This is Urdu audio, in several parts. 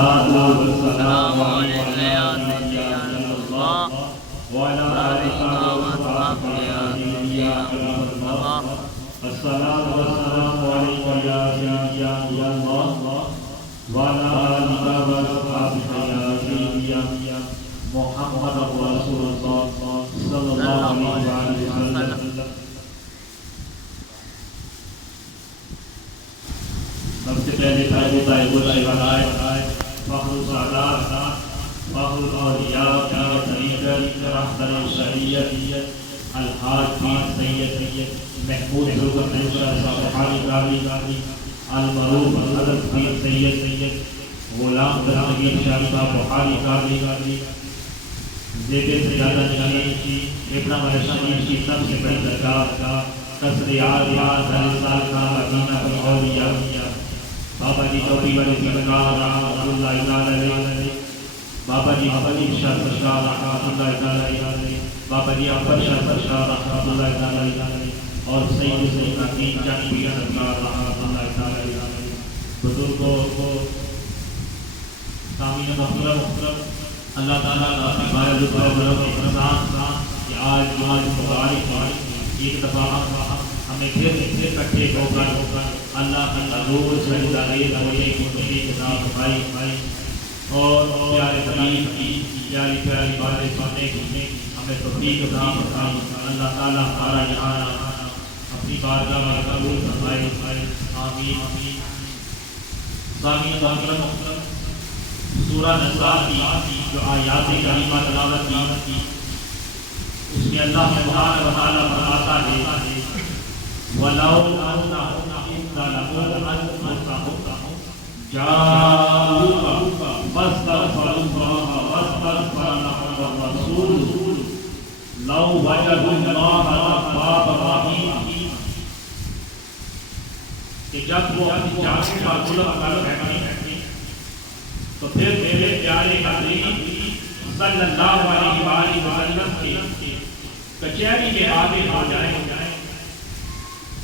والسلام عليك يا سيدي الله وعلى آلك وصحبك يا سيدي الله الصلاة والسلام عليك يا سيدي الله وعلى آلك وصحبك يا سيدي محمد رسول الله صلى الله عليه وسلم. سب سے پہلے فخر السعدات فخر الاولیاء طریقت رہبر الشریعت الحاج پیر سید محمود المعروف حضرت پیر سید غلام دستگیر شاہ صاحب بخاری قاضی زیب سیادہ نشین ابن مرشدین کی سب سے بڑی درگاہ قصر عالیہ سال کا مدینہ الاولیاء بابا جی توفیق علی سرکار رحمۃ اللہ علیہ، بابا جی حبیب شاہ سرکار رحمۃ اللہ علیہ، بابا جی اکبر شاہ سرکار رحمۃ اللہ علیہ اور سید الدین جان پیر سرکار رحمۃ اللہ علیہ. بزرگوں کو سامعین محترم، اللہ تعالیٰ کا ہمارے احسان کہ آج مبارک ایک دفعہ ہمیں پھر اکٹھے ہو کر اللہ کی حضور سے مدعے ہوئے کی کتاب پڑھائی اور پیارے حبیب کی پیاری باتیں سننے کی ہمیں توفیق عطا فرمائے. اللہ تعالیٰ ہمارا یہاں اپنی بارگاہ میں قبول فرمائے. آمین. سامعین محترم، سورہ نساء کی جو آیات کریمہ تلاوت کی اس میں اللہ سبحانہ و تعالیٰ فرماتا ہے وَلَوْ أَنَّهُمْ إِذْ ظَلَمُوا أَنفُسَهُمْ جَاءُوكَ فَاسْتَغْفَرُوا اللَّهَ وَاسْتَغْفَرَ لَهُمُ الرَّسُولُ لَوَجَدُوا اللَّهَ تَوَّابًا رَحِيمًا. کہ جب وہ اپنی جان کا ظلم کر بیٹھے تو پھر میرے پیارے حبیب صلی اللہ علیہ وسلم کی کچہری میں حاضر ہو جائے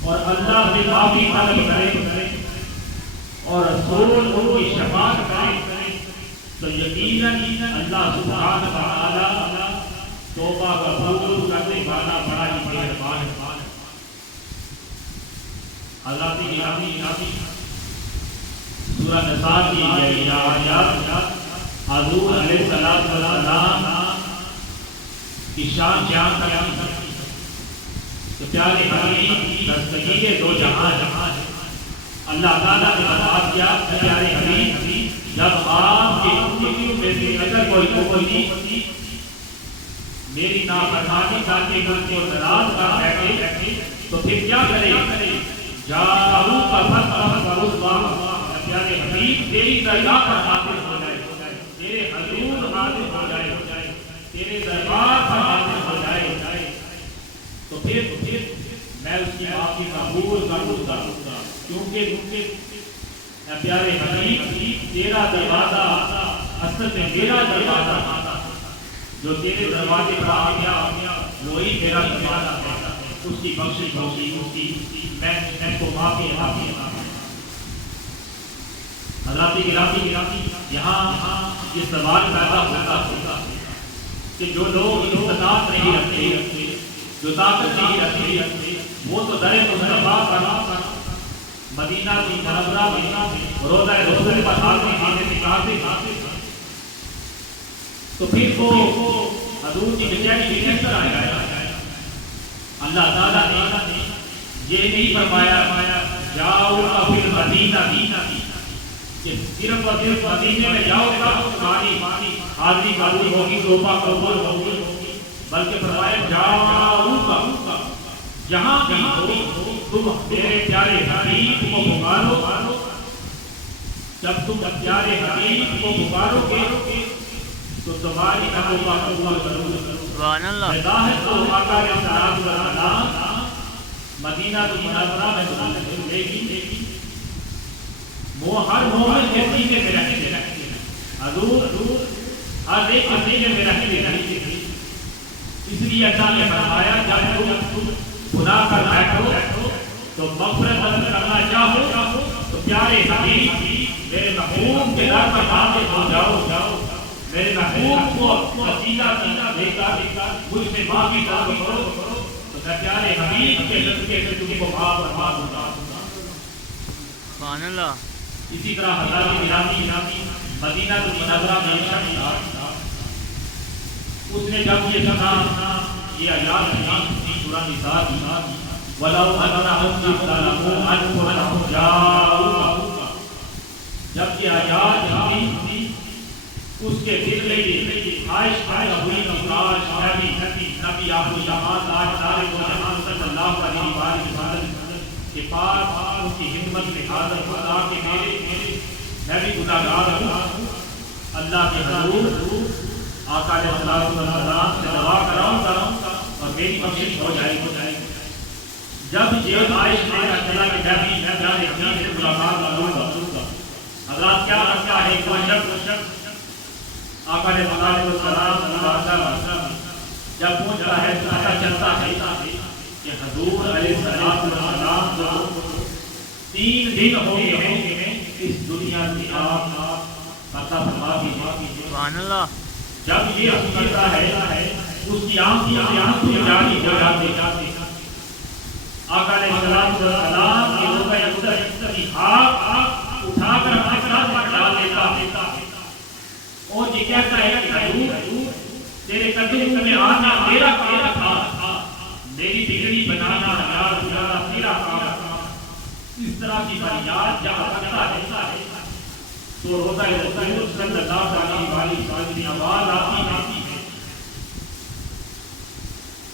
اور اللہ سے معافی طلب کرے اور رسول ان کی شفاعت کرے تو یقیناً اللہ سبحانہ وتعالی توبہ قبول کرنے والا بڑا ہی مہربان ہے. اللہ کی سورہ نساء کی یہ آیات حضور علیہ السلام کی شان بیان کرتی کہ پیارے حبیب دستگیر دو جہاں اللہ تعالیٰ نے بتا دیا پیارے حبیب جب آپ کے امتیوں میں سے اگر کوئی امتی میری نافرمانی کرتے کو ناراض کر بیٹھے تو پھر کیا کرے جاءوک فاستغفروا اللہ. پیارے حبیب تیری درگاہ پر حاضر ہو جائے، تیرے حضور حاضر ہو جائے، تیرے دربار پر حاضر ہو جائے تو پھر میں اس کی معافی قبول کروں گا. کیونکہ پیارے حبیب تیرا دروازہ اصل میں میرا دروازہ جو تیرے دروازے پر آ گیا وہی میرا دروازہ ہے. اس کی بخشش ہوگی، اس کی میں کو معافی. اللہ کی گرامی یہاں یہ سوال پیدا ہوتا کہ جو لوگ استطاعت نہیں رکھتے، جو طاقت نہیں رکھتے، وہ تو در مصطفیٰ پر مدینہ کی منورہ میں روضہ رسول پر حاضری دینے سے کہتے تو پھر وہ حضور کی کچہری میں کس طرح آئے گا؟ اللہ تعالیٰ نے یہ نہیں فرمایا جاؤ فی المدینہ کہ صرف اور صرف مدینے میں جاؤ گا تمہاری حاضری قبول ہوگی، توبہ قبول ہوگی، بلکہ فرمایا جاؤ جہاں بھی ہو تم میرے پیارے حبیب کو پکارو. جب تم پیارے حبیب کو پکارو گے تو تمہاری توبہ قبول کروں. سبحان اللہ. ظاہر تو آقا علیہ السلام مدینہ منورہ میں لے گی وہ ہر مومن کے سینے میں رکھتے ہیں. حضور ہر ایک سینے میں رکھتے ہیں. اس لیے اللہ نے فرمایا جب تم گناہ کر بیٹھو تو مغفرت کرنا چاہو تو پیارے حبیب میرے محبوب کے در پر حاضر ہو جاؤ، میرے محبوب کو وسیلہ دے کر مجھ سے معافی طلب کرو، تو میں پیارے حبیب کے صدقے سے تم کو معاف فرما دوں گا۔ سبحان اللہ۔ اسی طرح حضرت گرامی مدینہ المنورہ میں ایک شخص تھا، اس نے جب یہ سنا یہ آیات تھی سورہ نساء کی، وَلَوْ أَنَّهُمْ ظَلَمُوا أَنفُسَهُمْ جَاءُوكَ، جب یہ آیات تھی اس کے دل میں خواہش پیدا ہوئی کہ کاش نبی آپ کو جماعت آج سارے کو جہان صلی اللہ علیہ وسلم کے پاس ان کی خدمت میں حاضر ہوتا کہ میں بھی گناہگار ہوں، اللہ کے حضور آقا علیہ السلام سے دعا کراؤں اور میری بخشش ہو جائے گی۔ جب یہ خواہش پیدا چلا کہ میں بھی جانے سے ملاقات کروں گا، حضرات کیا کرتا ہے کوئی شخص آقا علیہ السلام جب پہنچتا ہے تو پتہ چلتا ہے کہ حضور علیہ السلام کو 3 دن ہو گئے ہیں اس دنیا کی آپ پتہ فرما دیجیے۔ سبحان اللہ۔ جب یہ سنتا ہے اس کی آنکھیں جاری ہو جاتی، آقا علیہ السلام کے روضہ اقدس کی خاک اٹھا کر اپنے سر پر ڈال دیتا اور یہ کہتا ہے کہ حضور تیرے قدموں میں آنا میرا کام تھا، میری بگڑی بنانا میرا کام تھا۔ اس طرح کی فریاد جب کرتا ہے تو روضہ رسول صلی اللہ علیہ وسلم کی آواز آتی ہے،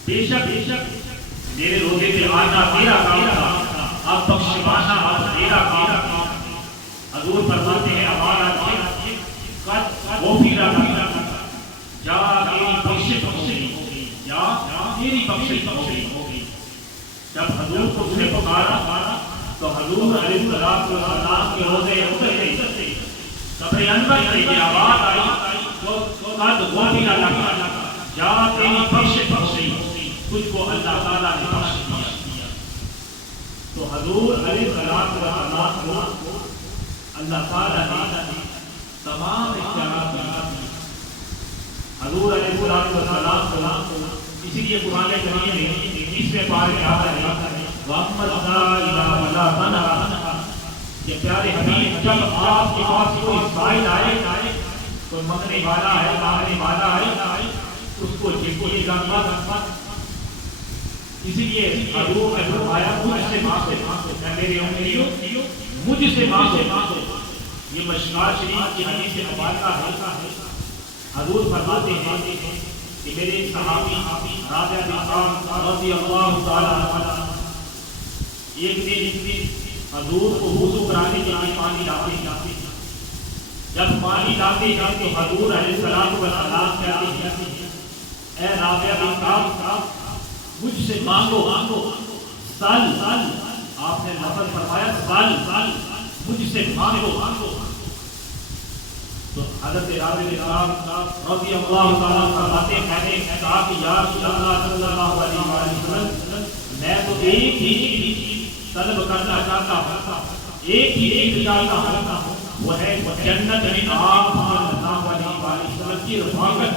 بے شک میرے روزے پہ آنا میرا کام تھا، اب بخشوانا میرا کام تھا۔ حضور فرماتے ہیں آواز آتی ہے وہ بھی رہا جا میری بخشش ہو گئی، یا میری بخشش ہو گئی۔ جب حضور کو اس نے پکارا تو حضور علیہ السلام کے روزے اتر گئے، قبر انور سے یہ آواز آئی تو قد غفر لک، جا تیری بخشش ہو گئی، تجھ کو اللہ تعالیٰ نے بخش دیا۔ تو حضور علیہ السلام کو اللہ تعالیٰ نے تمام اختیارات دی۔ حضور علیہ السلام کو اسی لیے قرآن کریم میں 20ویں پارے میں آتا ہے وَأَمَّا السَّائِلَ وَلَا تَنْهَرْ، کہ پیارے حبیب جب آپ کے پاس کوئی سائل آئے، کوئی مانگنے والا ہے، مانگنے والا ہے، اس کو جھپکیے گا مت۔ اسی لیے حضور نے فرمایا مجھ سے مانگو، میں میرے امتیوں مجھ سے مانگو۔ یہ مشکات شریف کی حدیث مبارکہ ہے۔ حضور فرماتے ہیں کہ میرے ایک صحابی رابعہ بن عوف رضی اللہ تعالیٰ عنہ ایک دن حضور کو وضو کرانے کے لیے پانی لاتے، جب پانی لاتے تو حضور علیہ السلام کہتے ہیں اے رابعہ بن عوف مجھ سے مانگو، سل، آپ نے لفظ فرمایا سل، مجھ سے مانگو۔ تو حضرت رابعہ بن عوف رضی اللہ تعالیٰ فرماتے ہیں میں نے کہا کہ یا رسول اللہ صلی اللہ علیہ وسلم میں تو ایک ہی چیز طلب کرنا چاہتا ہوں، ایک ہی چیز چاہتا ہوں، وہ ہے جنت میں آپ صلی اللہ علیہ وسلم کی رفاقت۔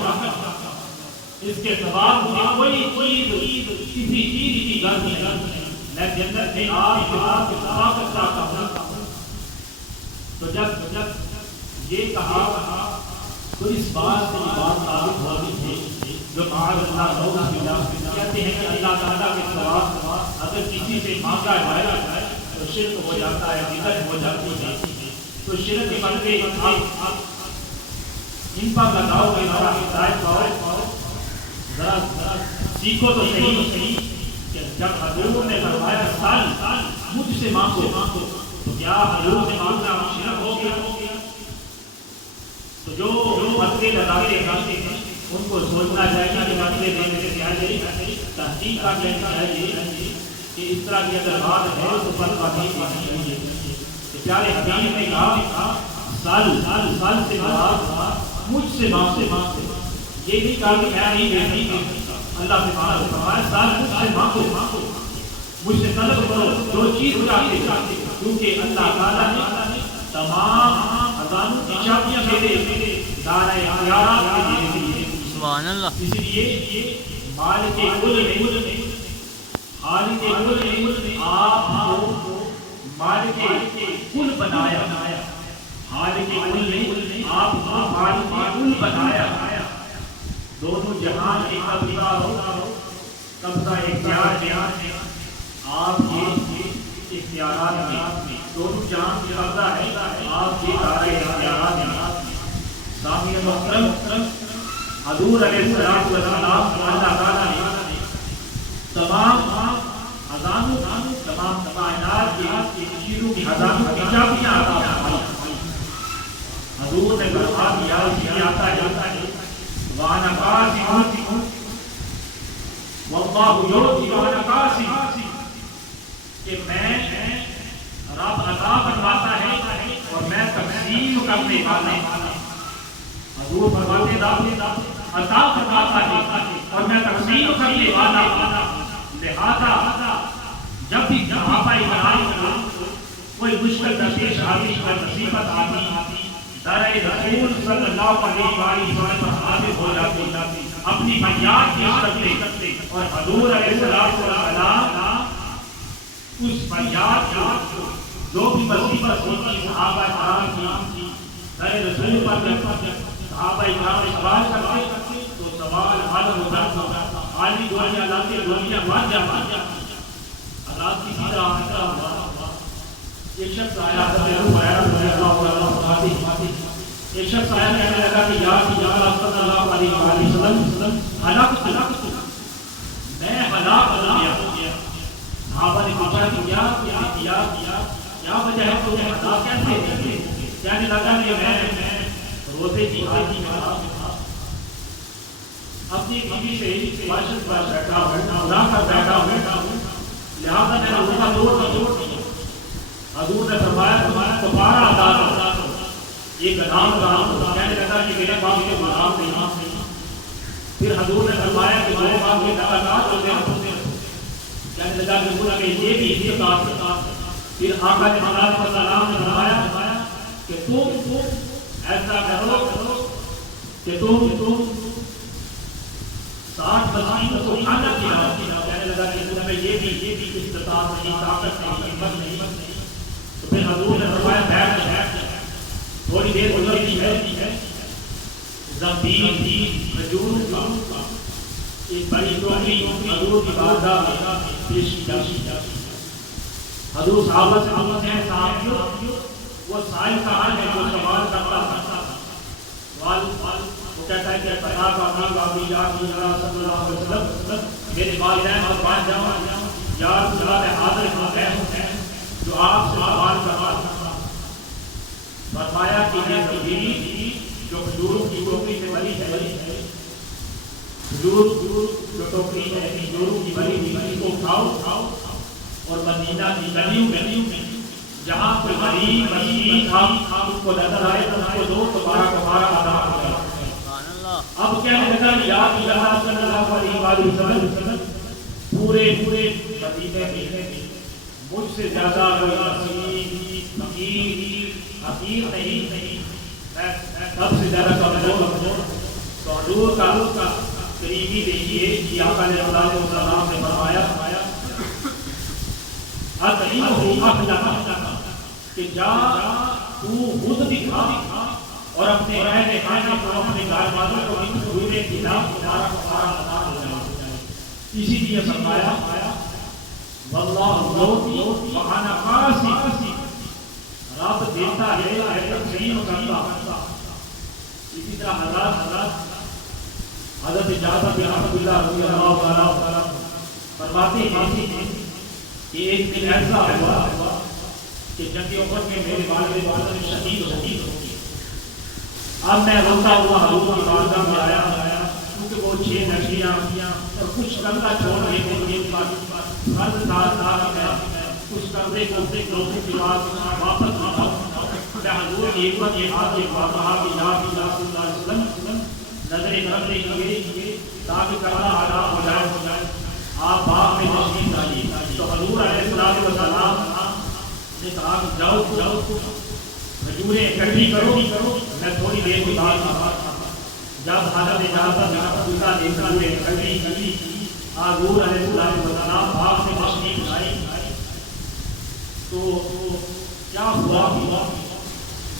اس کے ثواب میں کوئی چیز کسی چیز کی غرض نہیں، میں جنت میں آپ کے ساتھ رفاقت چاہتا ہوں۔ تو جب یہ کہا تو اس بات سے بات ثابت ہوتی ہے جو معاذ اللہ کہتے ہیں کہ اللہ تعالیٰ کے ثواب اگر کسی سے مانگا جائے تو شرک ہو جاتا ہے، بدعت ہو جاتی ہے۔ تو شرک کے بندے ان پر لگاؤ کے ذرا ہدایت پاؤ، ذرا سیکھو تو صحیح کہ جب حضور نے فرمایا سال مجھ سے مانگو تو کیا حضور سے مانگنا شرک ہو گیا؟ تو جو مسئلے لگاتے ہیں ان کو سوچنا چاہیے کہ مسئلے دینے سے چاہیے تحقیق کا کہنا چاہیے کہ اس طرح کی اگر بات ہے تو پر تحقیق کرنی چاہیے۔ پیارے حبیب نے کہا سال سے مراد مجھ سے مانگو، یہ نہیں کہا کہ میں نہیں دے سکتا، اللہ سے فرمایا سال مجھ سے مانگو، مجھ سے طلب کرو جو چیز چاہتے، کیونکہ اللہ تعالیٰ نے تمام اذانوں کی چابیاں میرے دارے اختیارات کے لیے. سبحان اللہ. اس لیے مالک کل نے خالق کل نے آپ کو مالک کل بنایا. خالق کل نے آپ کو مالک کل بنایا. دونوں جہان کے قبضہ اختیار میں آپ کے اختیارات میں. دونوں جہان کی قبضہ ہے آپ کے دائرۂ اختیارات میں. سامعین محترم، حضور علیہ السلام اللہ تعالیٰ نے تمام اذانوں تمام کائنات کے چیزوں کی اذانوں کی چابیاں عطا فرمائی. حضور نے فرما دیا اسی آتا ہے وانا قاسم واللہ یؤتی وانا قاسم، کہ میں رب عطا فرماتا ہے اور میں تقسیم کرنے والا. حضور فرماتے عطا فرماتا ہے اور میں تقسیم کرنے والا. لہذا جب بھی صحابہ کرام کو کوئی مشکل درپیش آتی ہے، مصیبت آتی، در رسول صلی اللہ علیہ وسلم پر حاضر ہو جاتی، اپنی فریاد پیش کرتے اور حضور علیہ السلام اس فریاد کو جو بھی مصیبت ہوتی صحابہ کرام کی در رسول پر صحابہ کرام سوال کرتے تو سوال حل ہو جاتا. خالی گولیاں لاتے گولیاں مار جاتی. رات کی سیدھا آتا ہوا ایک شخص آیا، ایک شخص آیا کہنے لگا کہ یا صلی اللہ علیہ وسلم ہلاک میں ہلاک ہو گیا. صحابہ نے پوچھا کہ کیا وجہ ہے تو ہلاک کیسے؟ کہنے لگا کہ میں روزے کی حاجی میں اپنی بیوی سے باشد پر بیٹھا ہوں، لہذا میں نے روزہ توڑ دیا. حضور نے فرمایا کفارہ ادا کرو. یہ غلام کہنے لگا کہ میرے باپ کے غلام نہیں. پھر حضور نے فرمایا کہ میرے باپ کے لگاتار روزے رکھو. کہنے لگا کہ یہ بھی استطاعت. پھر آقا نے سلام نے فرمایا کہ تم ایسا کرو کہ تم 60 مسکینوں کو کھانا کھلاؤ. کہنے لگا کہ یہ بھی استطاعت نہیں، طاقت نہیں، ہمت نہیں. تو پھر حضور نے فرمایا بیٹھ. تھوڑی دیر گزرتی ہے، زمبیل کھجور کا ایک بڑی ٹوکری حضور کی بارگاہ میں پیش کی جاتی. حضور صحابہ سے پوچھتے ہیں صحابیوں وہ سائل صاحب ہے جو سوال کرتا تھا. وہ کہتا ہے کہ پتا صلی اللہ علیہ وسلم میرے والدین اور بھائی جان یا رسول اللہ حاضر ہیں جو آپ سے سوال کرتا. فرمایا کہ یہ زمین جو کھجوروں کی ٹوکری سے بنی ہے، کھجور جو ٹوکری ہے کھجوروں کی بنی ہوئی کو کھاؤ اور مدینہ کی گلیوں میں جہاں کوئی غریب مسکین آپ کو نظر آئے تو ان کو دو کفارہ ادا کرو. اب کہنے لگا یا اللہ صلی اللہ علیہ وسلم پورے مدینے میں مجھ سے زیادہ کوئی حقیر نہیں، سب سے زیادہ کمزور. تو حضور کا قریبی دیکھیے کہ آقا علیہ السلام نے فرمایا کہ جا تو خود دکھا اور اپنے رہنے کھانے کو اپنے گھر والوں کو کھجورے کھلا تمہارا کفارہ ادا ہو جائے. اسی لیے فرمایا واللہ یؤتی وانا قاسم، رب دیتا ہے تقسیم کرتا. اسی طرح حضرت جابر بن عبد اللہ رضی اللہ تعالیٰ فرماتے ہیں کہ ایک دن ایسا ہوا کہ جنگ احد میں میرے والد شہید ہو گئے. اب میں روتا ہوا حضور کی بارگاہ میں آیا کیونکہ وہ 6 لڑکیاں اور کچھ قرضہ چھوڑ کے فرض تھا کہ کچھ قرضے کو لوگوں کے بعد واپس لاؤں. میں حضور کی حکمت یہ بات یہ کہا کہ یا رسول اللہ صلی اللہ علیہ وسلم نظر کرم دیکھیے تاکہ قرضہ ادا ہو جائے. آپ باغ میں تشریف لائیے. تو حضور علیہ السلام نے کہا کہ جاؤ کھجوریں اکٹھی کرو، میں تھوڑی دیر کے بعد جب حضرت اجازت نے کھجوریں حضور علیہ السلام باغ سے تشریف لائی تو کیا ہوا؟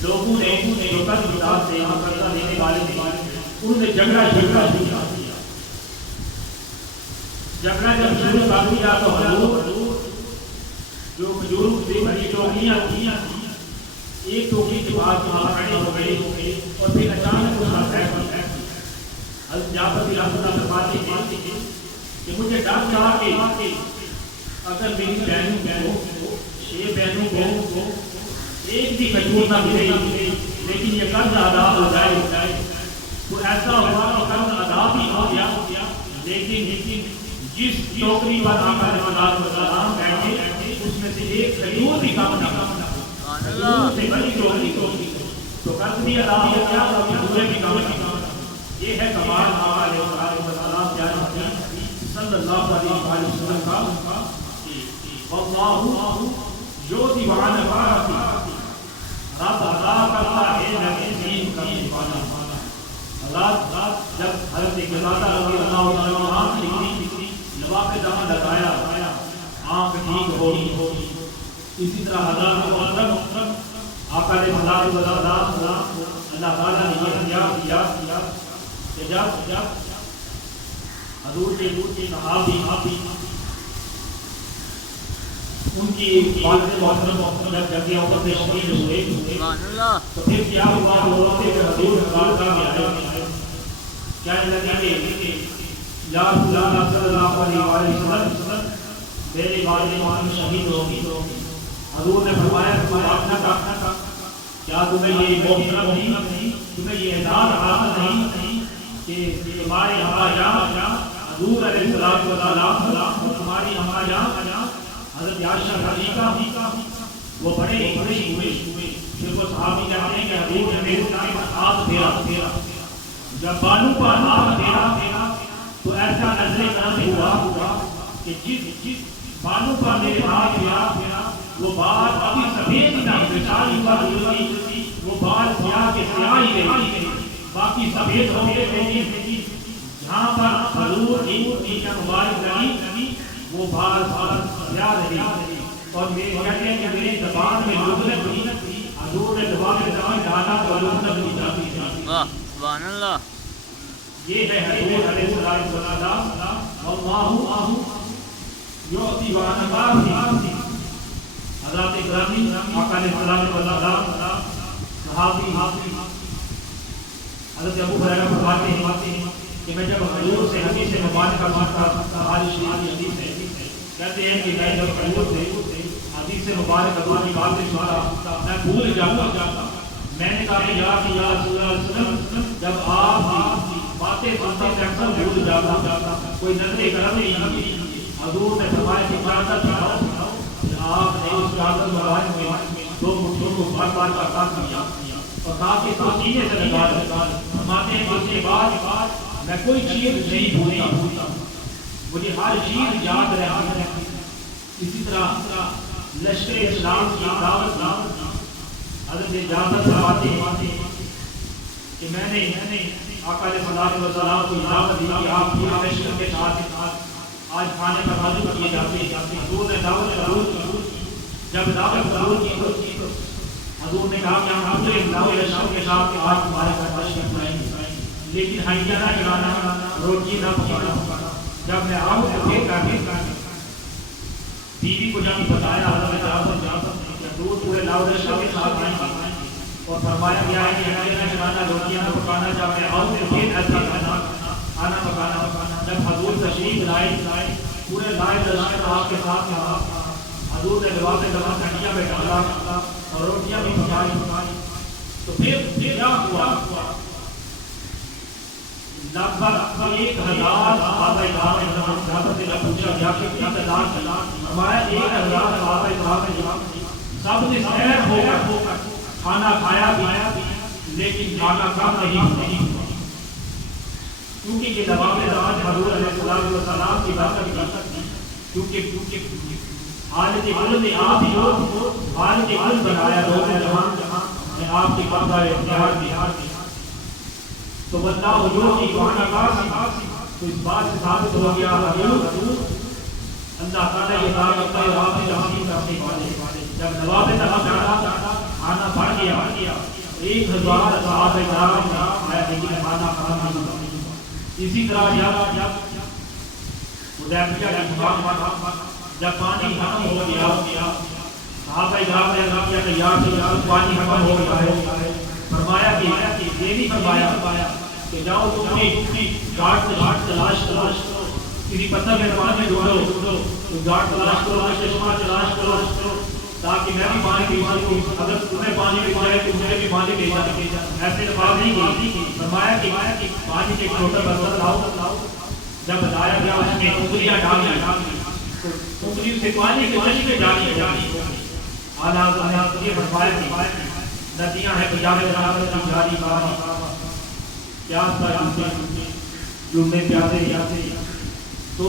لوگوں نے جو قرض سے قرضہ دینے والے تھے انہوں نے جھگڑا کیا۔ جھگڑا جب شروع کر دیا تو حضور جو کھجوروں سے بڑی ٹوکریاں تھیں، ایک ٹوکری کے بعد کھڑے ہو گئے اور پھر اچانک اس کا فیصلہ حضرت جعفر بن ابی طالب فرماتے ہیں کہ مجھے ڈر تھا کہ اگر میری بہنوں کو 6 بہنوں کو ایک بھی کھجور نہ ملے لیکن یہ قرض ادا ہو جائے تو ایسا ہوا کہ قرض ادا بھی ہو گیا لیکن جس ٹوکری پر آقا علیہ السلام بیٹھے اس میں سے ایک کھجور بھی کم نہ کھجور سے بڑی ٹوکری تو قرض بھی ادا ہو گیا اور کھجوریں بھی کم نہ۔ یہ ہے کمال آقا علیہ السلام پیارے حبیب صلی اللہ علیہ وسلم کا۔ واللہ جو دیوان بارتی رب عطا کرتا ہے لیکن دین کا دیوانہ۔ اللہ جب حضرت قتادہ رضی اللہ عنہ کی لباس دامن لگایا آنکھ ٹھیک ہوئی، اسی طرح حضرت محترم آقا علیہ السلام اللہ تعالیٰ نے یہ کیا کہ جب حضور کے صحابی ان کی والد محترم جب جگہوں پر شہید ہوئے تو پھر کیا ہوا؟ حضور کہنے لگے کہ یا رسول اللہ صلی اللہ علیہ وسلم میرے والد محترم شہید ہوگی۔ حضور نے فرمایا کیا تمہیں یہ محترم نہیں، تمہیں یہ اعزاز حاصل نہیں کہ تمہارے اماں جان حضور علیہ السلام اور تمہاری اماں جان حضرت عائشہ صدیقہ وہ بڑے ہوئے۔ پھر وہ صحابی کہتے ہیں کہ حضور نے میرے ساتھ ہاتھ پھیرا، جب بالوں پر ہاتھ پھیرا تو ایسا نظر کرم ہوا کہ جس بالوں پر میرے ہاتھ پھیرا وہ بال ابھی سفید نہ ہوئے، وہ بال سیاہ کے سیاہ ہی رہی، باقی سفید ہو گئے، لیکن جہاں پر حضور کی مبارک لگی وہ بال سیاہ رہی۔ اور یہ کہتے ہیں کہ میری زبان میں لغت تھی، حضور نے زبان میں زبان ڈالا تو لغت نہیں جاتی تھی۔ سبحان اللہ۔ یہ ہے حضور علیہ السلام۔ اللہ یعطی وعنباتی حضرت ابراہیم آقا علیہ السلام صحابی حضرت ابو ہریرہ فرماتے ہیں کہ میں جب حضور سے حدیث مبارکہ کا بخاری شریف حدیث ہے کہتے ہیں کہ میں جب حضور سے حدیث مبارک حضور کی باتیں سنتا میں بھول جاتا۔ میں نے کہا کہ یا رسول اللہ جب آپ باتیں سنتے ہیں اکثر بھول جاتا، کوئی نظر کرم نہیں۔ حضور نے فرمایا کہ قیادت دکھاؤ، آپ نے اس قیادت مبارک میں 2 مٹھیوں کو بار کا کام کیا اور کہا کہ تو سینے سے لگا فرماتے ہیں کہ اس کے بعد میں کوئی چیز نہیں بھولتا، مجھے ہر چیز یاد رہتی۔ اسی طرح لشکر اسلام کی دعوت حضرت جعفر فرماتے ہیں کہ میں نے آقا علیہ السلام کو دعوت دی کہ آپ پورے لشکر کے ساتھ آج کھانے پر حاضر کیے جاتے۔ حضور نے دعوت قبول کی۔ جب دعوت قبول کی تو حضور نے کہا کہ ہم پورے لشکر کے ساتھ آج تمہارے گھر تشریف لائیں گے، لیکن ہنڈیاں نہ جلانا، روٹی نہ پکانا۔ جب میں آؤں تو پھر بیوی کو جب بتایا حضرت جعفر کہ حضور پورے لشکر کے ساتھ آئیں گے اور فرمایا گیا ہے کہ ہنڈیاں نہ جلانا، روٹیاں نہ پکانا۔ جب میں آؤں تو پھر ایسا کھانا پکانا۔ جب حضور تشریف لائے پورے لائے لشکر آپ کے ساتھ حضور نے لباس دامن ہنڈیاں میں ڈالا اور روٹیاں بھی پکائی۔ تو پھر کیا ہوا؟ لگ بھگ 1000 صحابہ کرام صحابہ سے پوچھا گیا کہ کتنی تعداد ہمارا 1000 صحابہ کرام سب نے سیر ہو کر کھانا کھایا بھی لیکن کھانا کم نہیں ہوا، کیونکہ یہ لباس دامن حضور علیہ السلام کی برکت تھی۔ کیونکہ حالت کل نے آپ ہی حالت کل بنایا، روز جہاں میں آپ کی قبضہ اختیار کی تو بندہ حضور کی قرآن کا تو اس بات سے ثابت ہو گیا حضور اللہ تعالیٰ یہ بات کرتا ہے آپ نے تحقیق کرنے والے جب نواب تحقیق آنا بڑھ گیا 1000 صحابہ کرام نے لیکن کھانا ختم نہیں ہوا. اسی طرح جب حدیبیہ کا مقام جب پانی ختم ہو گیا صحابہ کرام نے کہا کہ یا رسول اللہ پانی ختم ہو گیا ہے. فرمایا کہ یہ نہیں فرمایا کہ جاؤ تم بھی گاٹ تلاش کرو کسی پتھر میں پانی ڈالو تو گاٹ تلاش کرو چشمہ تلاش کرو تاکہ میں بھی پانی پی سکوں. اگر تمہیں پانی مل جائے تو مجھے بھی پانی دے جائے. ایسے الفاظ نہیں کی. فرمایا کہ پانی کے چھوٹا برتن لاؤ. جب بتایا گیا اس میں انگلیاں ڈالی تو انگلیوں سے پانی کے چشمے جاری اعلیٰ یہ فرمایا کہ ندیاں ہیں بجائے رحمت جاری پیاس پر جمنے پیاسے تو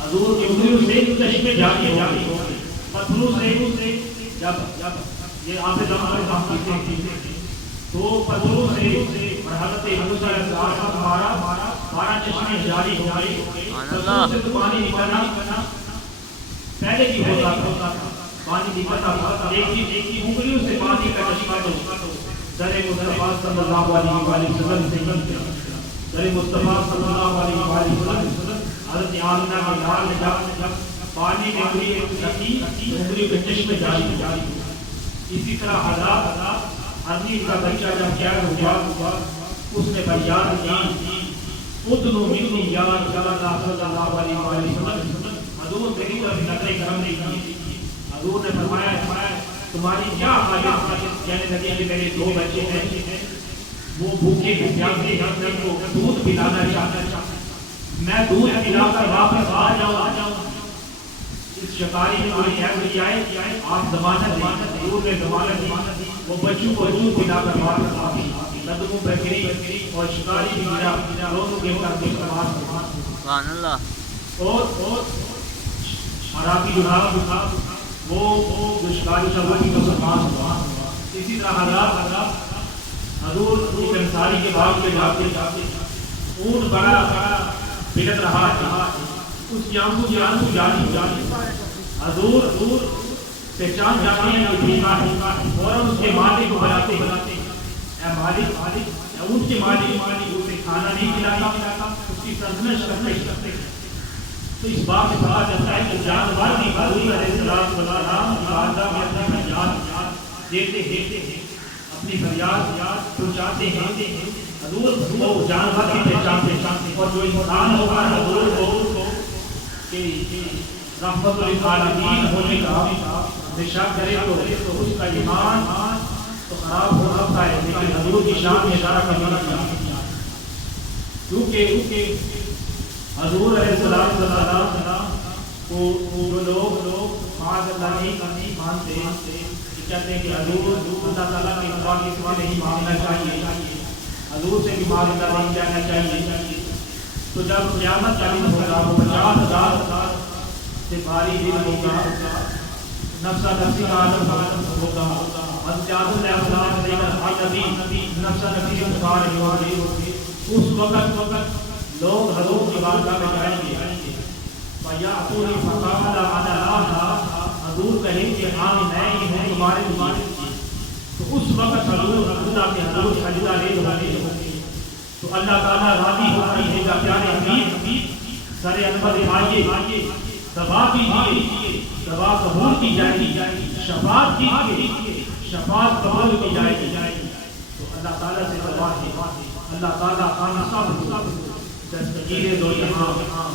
حضور کی انگلیوں سے چشمے جاری ہو گئے. پتھروں سے جب یہ آپ زمانے کام کرتے ہیں تو پتھروں سے حضرت موسیٰ علیہ السلام ہمارا چشمے جاری ہو گئے. پتھروں سے تو پانی نکلنا پہلے بھی ہوتا تھا پانی نکلتا تھا لیکن انگلیوں سے پانی کا چشمہ تو در مصطفیٰ صلی اللہ علیہ وسلم سے در مصطفیٰ صلی اللہ علیہ وسلم حضرت آمنہ کے لال جب پانی میں انگلی کے چشمے جاری. اسی طرح حضرت حنیف کا بچہ جب قید ہوا اس نے فریاد کی ادنو منی یا رسول اللہ صلی اللہ علیہ وسلم حضور میری طرف نظر کرم نہیں کی. حضور نے فرمایا تمہاری کیا حاجت کہنے لگے کہ میرے 2 بچے ہیں وہ بھوکے پیاسے ہیں کو دودھ پلانا چاہتا میں دودھ پلا کر واپس آ جاؤں. اس شکاری میں کوئی قید آئے آپ ضمانت حضور نے ضمانت دی وہ بچوں کو دودھ پلا کر واپس آ گئی. قدموں پر گری اور شکاری بھی گرا دونوں کے اوپر سبحان اللہ. اور عراقی جو وہ شکاری کا وہ بھی مسلمان ہوا. اسی طرح حضور انصاری کے باغ میں جاتے اونٹ بڑا بلت رہا اس کی آنکھوں جانی حضور پہچان جاتے ہیں کہ بیمار ہے فوراً اس کے مالک کو بلاتے اے مالک اونٹ کے مالک اسے کھانا نہیں کھلاتا اس کی سرزنش کرتے. تو اس بات سے پتا چلتا ہے کہ جانور بھی حضور علیہ السلام عبادت میں اپنی فریاد دیتے ہیں اپنی فریاد پہنچاتے ہیں. حضور وہ جانور بھی پہچانتے اور جو انسان ہوگا حضور کو کہ رحمت للعالمین ہونے کا شک کرے تو اس کا ایمان تو خراب ہو سکتا ہے لیکن حضور کی شان میں اشارہ کرنا چاہیے کیونکہ حضور علیہ السلام کو جو لوگ معاذ اللہ نہیں مانتے کہتے ہیں کہ حضور اللہ تعالیٰ کے اتباع کے سوا نہیں مانگنا چاہیے حضور سے بھی معاذ اللہ نہیں کہنا چاہیے. تو جب قیامت کا دن ہوگا وہ 50,000 سے بھاری دن ہوگا نفسا نفسی کا عالم ہوگا. حضرت آدم علیہ السلام سے لے کر ہر نبی نفسا نفسی کے پکار رہے ہوگے. اس وقت لوگ حضور کی بارگاہ میں جائیں گے فَيَعْتُونِ فَقَالَ عَنَا لَاهَا حضور کہیں کہ ہم میں ہی ہوں تمہارے تو اس وقت حضور اللہ کے حضور سجدہ لے ہوگے تو اللہ تعالیٰ راضی ہوتی ہے کہ پیارے حبیب سر انور آئیے دعا کیجیے دعا قبول کی جائے گی شفاعت کیجیے شفاعت قبول کی جائے گی. تو اللہ تعالیٰ سے دعا ہے اللہ تعالیٰ خانہ سب دستگیر دو یہاں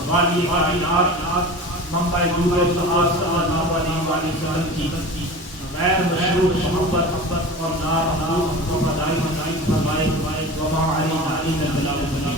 والی کائنات منبع نور سعادت صلی اللہ علیہ وسلم کی غیر مشروط محبت اور نار محبوب کو بدائی فرمائے وما علینا الا البلاغ.